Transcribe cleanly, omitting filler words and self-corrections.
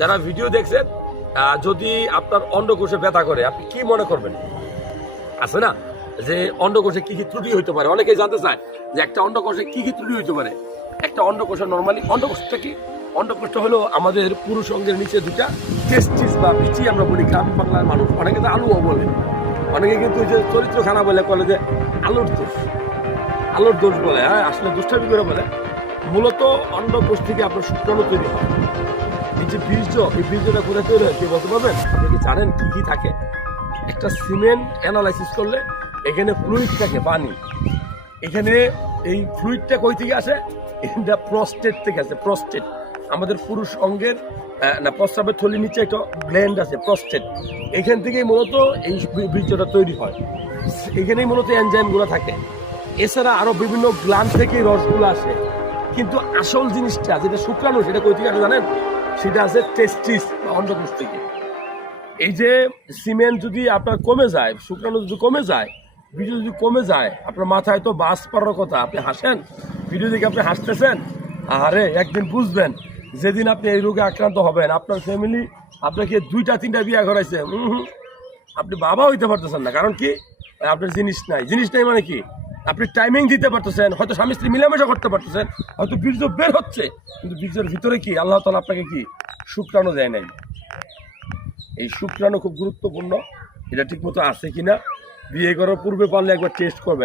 যারা ভিডিও দেখছেন, যদি আপনার অন্ডকোষে ব্যথা করে আপনি কি মনে করবেন? আছে না যে অন্ডকোষে কি কি ত্রুটি হইতে পারে? অনেকেই জানতে চায় যে একটা অন্ডকোষে কি কি ত্রুটি হইতে পারে। একটা অন্ডকোষে নর্মালি অন্ডকোষটা কি? অন্ডকোষটা হলো আমাদের পুরুষ অঙ্গের নিচে দুটা টেস্টিস বা বিচি আমরা বলি গ্রাম বাংলার মানুষ। অনেকে তো আলুও বলে, অনেকে কিন্তু ওই যে চরিত্র খানা বলে যে আলুর দোষ বলে। হ্যাঁ, আসলে দুষ্টামি করে বলে। মূলত অন্ডকোষ থেকে আপনার শুক্রাণু তৈরি হয়। এই যে বীর্য, এই বীর্যটা কোথায় তৈরি হয় কে বলতে পারবেন? আপনি কি জানেন কি কি থাকে? একটা সিমেন্ট অ্যানালাইসিস করলে এখানে ফ্লুইড থাকে, পানি। এখানে এই ফ্লুইডটা কই থেকে আসে? এটা প্রস্টেট থেকে আসে। প্রস্টেট আমাদের পুরুষ অঙ্গের না, প্রস্রাবের থলির নিচে একটা গ্ল্যান্ড আছে, প্রস্টেট। এখান থেকেই মূলত এই বীর্যটা তৈরি হয়। এখানেই মূলত এনজাইমগুলো থাকে। এছাড়া আরো বিভিন্ন গ্ল্যান্ড থেকে রসগুলো আসে। কিন্তু আসল জিনিসটা যেটা শুক্রাণু, সেটা কই থেকে আসে জানেন? সেটা আছে টেস্টিস বা অন্ডকোষ থেকে। এই যে সিমেন্ট যদি আপনার কমে যায়, শুক্রাণু যদি কমে যায়, বীর্য যদি কমে যায়, আপনার মাথায় তো বাস পড়ার কথা। আপনি হাসেন, ভিডিও দেখে আপনি হাসতেছেন। আরে একদিন বুঝবেন যেদিন আপনি এই রোগে আক্রান্ত হবেন, আপনার ফ্যামিলি আপনাকে 2-3টা বিয়ে করাইছে, আপনি বাবা হইতে পারতেছেন না। কারণ কি? আপনার জিনিস নাই। জিনিস নাই মানে কি? আপনি টাইমিং দিতে পারতেছেন, হয়তো স্বামী স্ত্রী মিলামেশা করতে পারতেছেন, হয়তো বীর্য বের হচ্ছে, কিন্তু বীর্যের ভিতরে কি আল্লাহ তাআলা আপনাকে কি শুক্রাণু দেয় নাই। এই শুক্রাণু খুব গুরুত্বপূর্ণ। এটা ঠিক মতো আছে কিনা বিয়ে করার পূর্বে পারলে একবার টেস্ট করবেন।